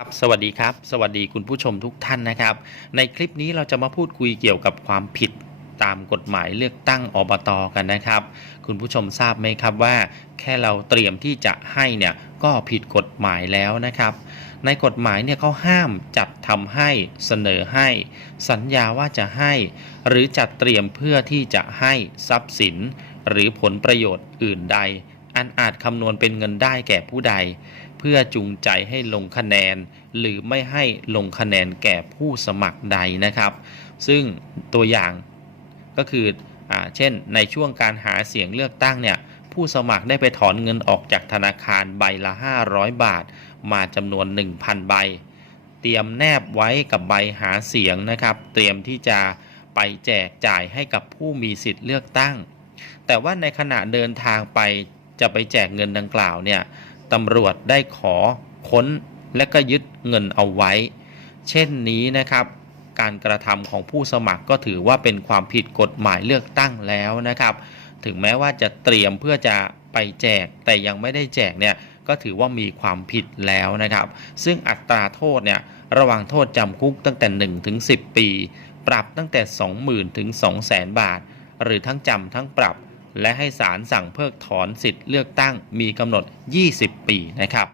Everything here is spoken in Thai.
ครับสวัสดีครับ สวัสดีคุณผู้ชมทุกท่านนะครับ ในคลิปนี้เราจะมาพูดคุยเกี่ยวกับความผิดตามกฎหมายเลือกตั้งอบตกันนะครับ คุณผู้ชมทราบไหมครับว่า แค่เราเตรียมที่จะให้เนี่ยก็ผิดกฎหมายแล้วนะครับ ในกฎหมายเนี่ยเขาห้ามจัดทำให้เสนอให้ สัญญาว่าจะให้ หรือจัดเตรียมเพื่อที่จะให้ทรัพย์สิน หรือผลประโยชน์อื่นใด อันอาจคำนวณเป็นเงินได้แก่ผู้ใด เพื่อจูงใจให้ลงคะแนน หรือไม่ให้ลงคะแนนแก่ผู้สมัครใดนะครับ ซึ่งตัวอย่างก็คืออเช่น ในช่วงการหาเสียงเลือกตั้งเนี่ยผู้สมัครได้ไปถอนเงินออกจากธนาคารใบละ 500 บาท มาจำนวน 1,000 ใบ เตรียมแนบไว้กับใบหาเสียงนะครับ เตรียมที่จะไปแจกจ่ายให้กับผู้มีสิทธิ์เลือกตั้ง แต่ว่าในขณะเดินทางไป จะไปแจกเงินดังกล่าวเนี่ยตำรวจได้ขอค้นและก็ยึดเงินเอาไว้ เช่นนี้นะครับ การกระทำของผู้สมัครก็ถือว่าเป็นความผิดกฎหมายเลือกตั้งแล้วนะครับ ถึงแม้ว่าจะเตรียมเพื่อจะไปแจกแต่ยังไม่ได้แจกเนี่ยก็ถือว่ามีความผิดแล้วนะครับ ซึ่งอัตราโทษเนี่ยระหว่างโทษจำคุกตั้งแต่1ถึง10 ปี ปรับตั้งแต่ 20,000ถึง200,000 บาท หรือทั้งจำทั้งปรับ และให้ศาลสั่งเพิกถอนสิทธิ์เลือกตั้งมีกำหนด 20 ปีนะครับ